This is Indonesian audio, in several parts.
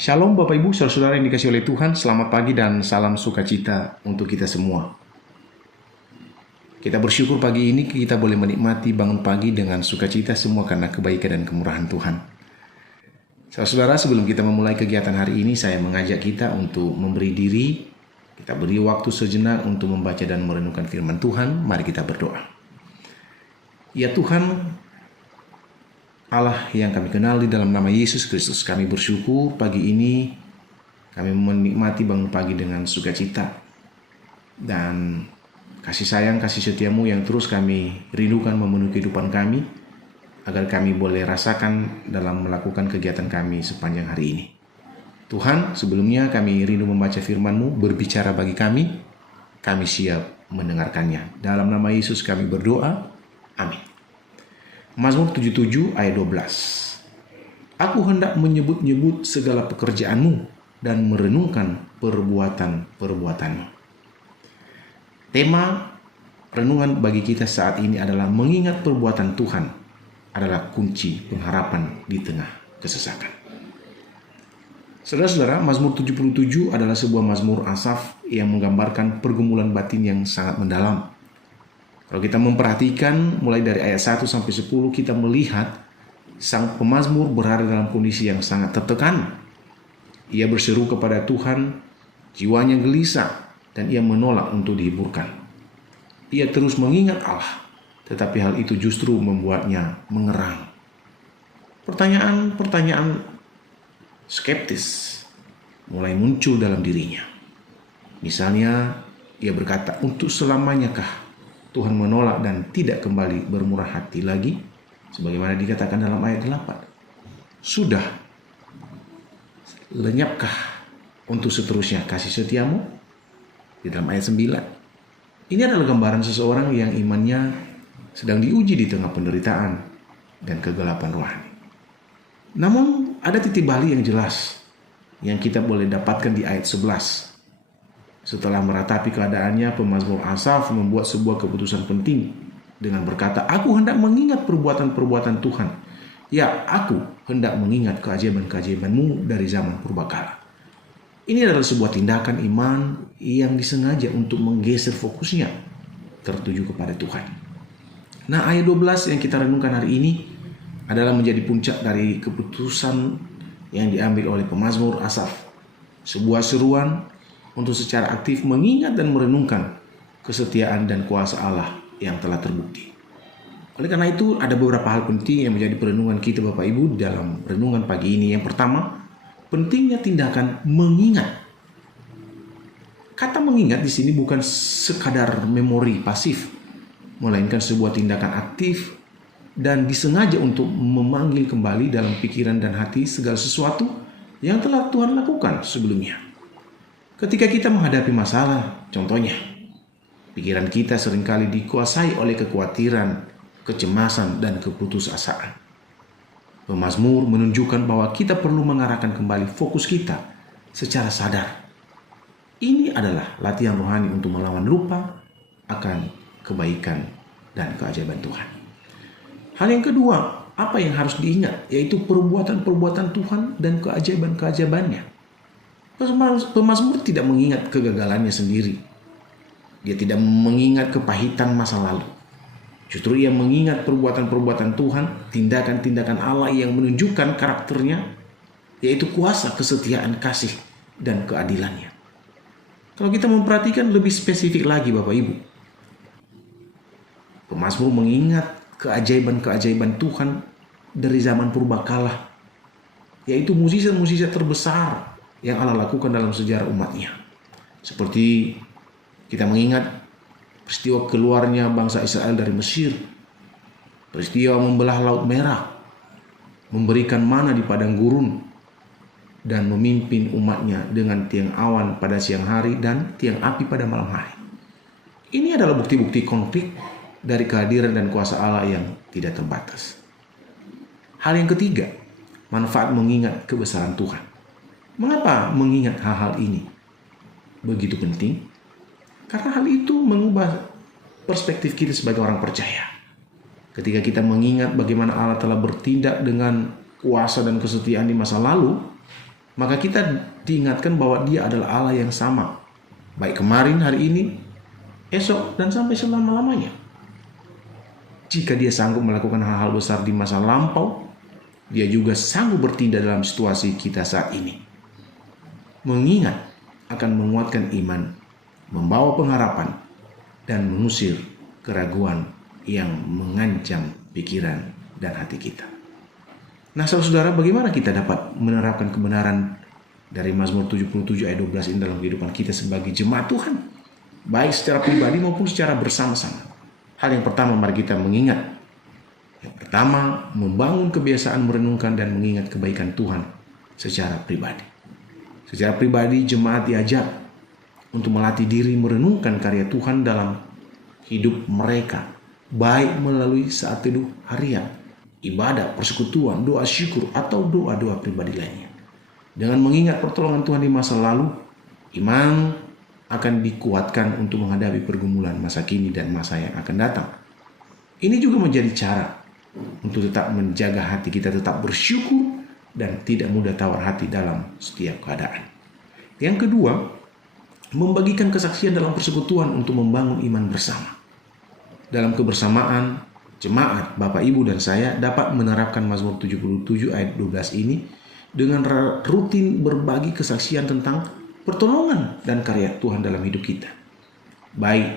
Shalom Bapak Ibu, saudara-saudara yang dikasihi oleh Tuhan, selamat pagi dan salam sukacita untuk kita semua. Kita bersyukur pagi ini kita boleh menikmati bangun pagi dengan sukacita semua karena kebaikan dan kemurahan Tuhan. Saudara-saudara, sebelum kita memulai kegiatan hari ini, saya mengajak kita untuk memberi diri, kita beri waktu sejenak untuk membaca dan merenungkan firman Tuhan. Mari kita berdoa. Ya Tuhan, Allah yang kami kenal di dalam nama Yesus Kristus, kami bersyukur pagi ini kami menikmati bangun pagi dengan sukacita dan kasih sayang, kasih setiamu yang terus kami rindukan memenuhi kehidupan kami agar kami boleh rasakan dalam melakukan kegiatan kami sepanjang hari ini. Tuhan, sebelumnya kami rindu membaca firman-Mu, berbicara bagi kami siap mendengarkannya. Dalam nama Yesus kami berdoa, amin. Mazmur 77 ayat 12. Aku hendak menyebut-nyebut segala pekerjaan-Mu dan merenungkan perbuatan-perbuatan-Mu. Tema renungan bagi kita saat ini adalah mengingat perbuatan Tuhan adalah kunci pengharapan di tengah kesesakan. Saudara-saudara, Mazmur 77 adalah sebuah mazmur Asaf yang menggambarkan pergumulan batin yang sangat mendalam. Kalau kita memperhatikan mulai dari ayat 1 sampai 10, kita melihat sang pemazmur berada dalam kondisi yang sangat tertekan. Ia berseru kepada Tuhan, jiwanya gelisah dan ia menolak untuk dihiburkan. Ia terus mengingat Allah, tetapi hal itu justru membuatnya mengerang. Pertanyaan-pertanyaan skeptis mulai muncul dalam dirinya. Misalnya, ia berkata, untuk selamanyakah Tuhan menolak dan tidak kembali bermurah hati lagi, sebagaimana dikatakan dalam ayat 8. Sudah lenyapkah untuk seterusnya kasih setiamu? Di dalam ayat 9. Ini adalah gambaran seseorang yang imannya sedang diuji di tengah penderitaan dan kegelapan rohani. Namun ada titik balik yang jelas yang kita boleh dapatkan di ayat 11. Setelah meratapi keadaannya, pemazmur Asaf membuat sebuah keputusan penting dengan berkata, aku hendak mengingat perbuatan-perbuatan Tuhan. Ya, aku hendak mengingat keajaiban-keajaiban-Mu dari zaman purbakala. Ini adalah sebuah tindakan iman yang disengaja untuk menggeser fokusnya tertuju kepada Tuhan. Nah, ayat 12 yang kita renungkan hari ini adalah menjadi puncak dari keputusan yang diambil oleh pemazmur Asaf. Sebuah seruan untuk secara aktif mengingat dan merenungkan kesetiaan dan kuasa Allah yang telah terbukti. Oleh karena itu, ada beberapa hal penting yang menjadi perenungan kita Bapak Ibu dalam renungan pagi ini. Yang pertama, pentingnya tindakan mengingat. Kata mengingat di sini bukan sekadar memori pasif, melainkan sebuah tindakan aktif dan disengaja untuk memanggil kembali dalam pikiran dan hati segala sesuatu yang telah Tuhan lakukan sebelumnya. Ketika kita menghadapi masalah, contohnya, pikiran kita seringkali dikuasai oleh kekhawatiran, kecemasan, dan keputusasaan. Pemazmur menunjukkan bahwa kita perlu mengarahkan kembali fokus kita secara sadar. Ini adalah latihan rohani untuk melawan lupa akan kebaikan dan keajaiban Tuhan. Hal yang kedua, apa yang harus diingat, yaitu perbuatan-perbuatan Tuhan dan keajaiban-keajaibannya. Pemazmur tidak mengingat kegagalannya sendiri. Dia tidak mengingat kepahitan masa lalu. Justru ia mengingat perbuatan-perbuatan Tuhan, tindakan-tindakan Allah yang menunjukkan karakternya, yaitu kuasa, kesetiaan, kasih, dan keadilannya. Kalau kita memperhatikan lebih spesifik lagi Bapak Ibu, pemazmur mengingat keajaiban-keajaiban Tuhan dari zaman purbakala, yaitu mukjizat-mukjizat terbesar yang Allah lakukan dalam sejarah umatnya. Seperti kita mengingat peristiwa keluarnya bangsa Israel dari Mesir, peristiwa membelah Laut Merah, memberikan mana di padang gurun, dan memimpin umatnya dengan tiang awan pada siang hari dan tiang api pada malam hari. Ini adalah bukti-bukti konkret dari kehadiran dan kuasa Allah yang tidak terbatas. Hal yang ketiga, manfaat mengingat kebesaran Tuhan. Mengapa mengingat hal-hal ini begitu penting? Karena hal itu mengubah perspektif kita sebagai orang percaya. Ketika kita mengingat bagaimana Allah telah bertindak dengan kuasa dan kesetiaan di masa lalu, maka kita diingatkan bahwa Dia adalah Allah yang sama, baik kemarin, hari ini, esok, dan sampai selama-lamanya. Jika Dia sanggup melakukan hal-hal besar di masa lampau, Dia juga sanggup bertindak dalam situasi kita saat ini. Mengingat akan menguatkan iman, membawa pengharapan, dan mengusir keraguan yang mengancam pikiran dan hati kita. Nah, saudara, bagaimana kita dapat menerapkan kebenaran dari Mazmur 77 ayat 12 ini dalam kehidupan kita sebagai jemaat Tuhan, baik secara pribadi maupun secara bersama-sama? Hal yang pertama, mari kita mengingat. Yang pertama, membangun kebiasaan merenungkan dan mengingat kebaikan Tuhan secara pribadi. Secara pribadi, jemaat diajak untuk melatih diri merenungkan karya Tuhan dalam hidup mereka, baik melalui saat teduh harian, ibadah, persekutuan, doa syukur, atau doa-doa pribadi lainnya. Dengan mengingat pertolongan Tuhan di masa lalu, iman akan dikuatkan untuk menghadapi pergumulan masa kini dan masa yang akan datang. Ini juga menjadi cara untuk tetap menjaga hati kita tetap bersyukur dan tidak mudah tawar hati dalam setiap keadaan. Yang kedua, membagikan kesaksian dalam persekutuan untuk membangun iman bersama. Dalam kebersamaan jemaat, Bapak, Ibu, dan saya dapat menerapkan Mazmur 77 ayat 12 ini dengan rutin berbagi kesaksian tentang pertolongan dan karya Tuhan dalam hidup kita. Baik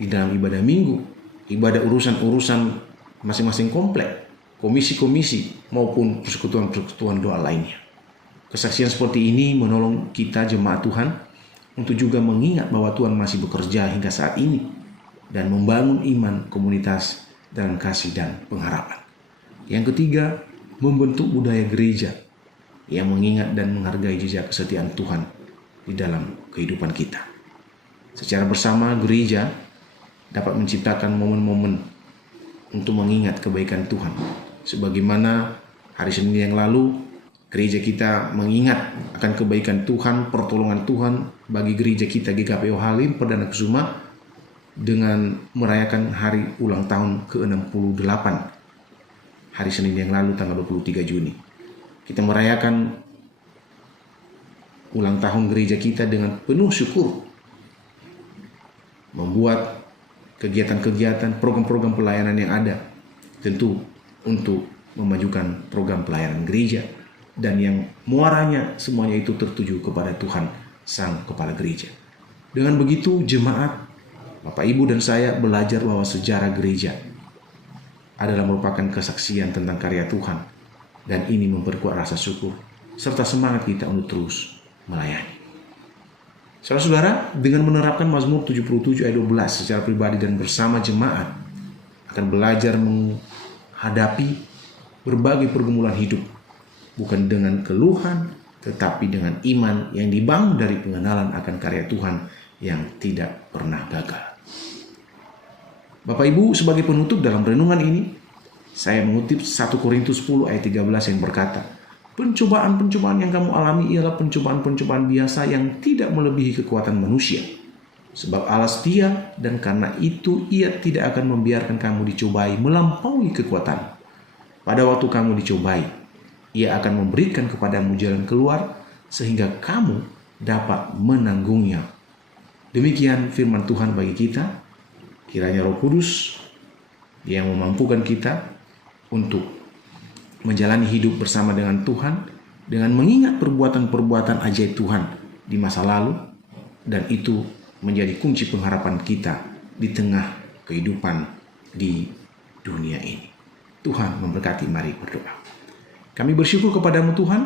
di dalam ibadah minggu, ibadah urusan-urusan masing-masing komplek, komisi-komisi, maupun persekutuan-persekutuan doa lainnya. Kesaksian seperti ini menolong kita jemaat Tuhan untuk juga mengingat bahwa Tuhan masih bekerja hingga saat ini dan membangun iman komunitas dalam kasih dan pengharapan. Yang ketiga, membentuk budaya gereja yang mengingat dan menghargai jejak kesetiaan Tuhan di dalam kehidupan kita. Secara bersama, gereja dapat menciptakan momen-momen untuk mengingat kebaikan Tuhan. Sebagaimana hari Senin yang lalu, gereja kita mengingat akan kebaikan Tuhan, pertolongan Tuhan bagi gereja kita GKPO Halim Perdana Kusuma dengan merayakan hari ulang tahun ke-68 hari Senin yang lalu tanggal 23 Juni. Kita merayakan ulang tahun gereja kita dengan penuh syukur, membuat kegiatan-kegiatan, program-program pelayanan yang ada, tentu untuk memajukan program pelayanan gereja, dan yang muaranya semuanya itu tertuju kepada Tuhan, Sang Kepala Gereja. Dengan begitu, jemaat, Bapak, Ibu, dan saya belajar bahwa sejarah gereja adalah merupakan kesaksian tentang karya Tuhan, dan ini memperkuat rasa syukur serta semangat kita untuk terus melayani. Saudara-saudara, dengan menerapkan Mazmur 77 ayat 12 secara pribadi dan bersama jemaat, akan belajar menghadapi berbagai pergumulan hidup, bukan dengan keluhan, tetapi dengan iman yang dibangun dari pengenalan akan karya Tuhan yang tidak pernah gagal. Bapak, Ibu, sebagai penutup dalam renungan ini, saya mengutip 1 Korintus 10 ayat 13 yang berkata, pencobaan-pencobaan yang kamu alami ialah pencobaan-pencobaan biasa yang tidak melebihi kekuatan manusia. Sebab Allah setia dan karena itu Ia tidak akan membiarkan kamu dicobai melampaui kekuatan. Pada waktu kamu dicobai, Ia akan memberikan kepadamu jalan keluar sehingga kamu dapat menanggungnya. Demikian firman Tuhan bagi kita. Kiranya Roh Kudus yang memampukan kita untuk menjalani hidup bersama dengan Tuhan dengan mengingat perbuatan-perbuatan ajaib Tuhan di masa lalu, dan itu menjadi kunci pengharapan kita di tengah kehidupan di dunia ini. Tuhan memberkati. Mari berdoa. Kami bersyukur kepadamu Tuhan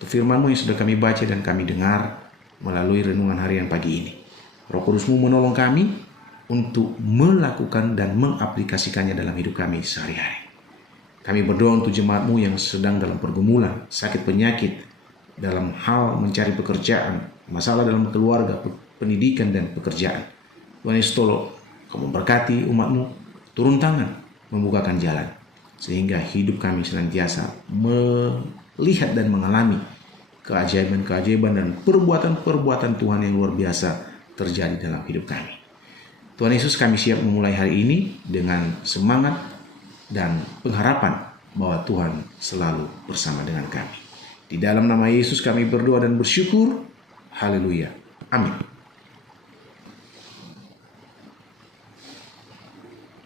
untuk firman-Mu yang sudah kami baca dan kami dengar melalui renungan harian pagi ini. Roh Kudus-Mu menolong kami untuk melakukan dan mengaplikasikannya dalam hidup kami sehari-hari. Kami berdoa untuk jemaat-Mu yang sedang dalam pergumulan, sakit penyakit, dalam hal mencari pekerjaan, masalah dalam keluarga, pendidikan, dan pekerjaan. Tuhan Yesus, tolong Kamu berkati umat-Mu, turun tangan, membukakan jalan, sehingga hidup kami senantiasa melihat dan mengalami keajaiban-keajaiban dan perbuatan-perbuatan Tuhan yang luar biasa terjadi dalam hidup kami. Tuhan Yesus, kami siap memulai hari ini dengan semangat dan pengharapan bahwa Tuhan selalu bersama dengan kami. Di dalam nama Yesus kami berdoa dan bersyukur. Haleluya. Amin.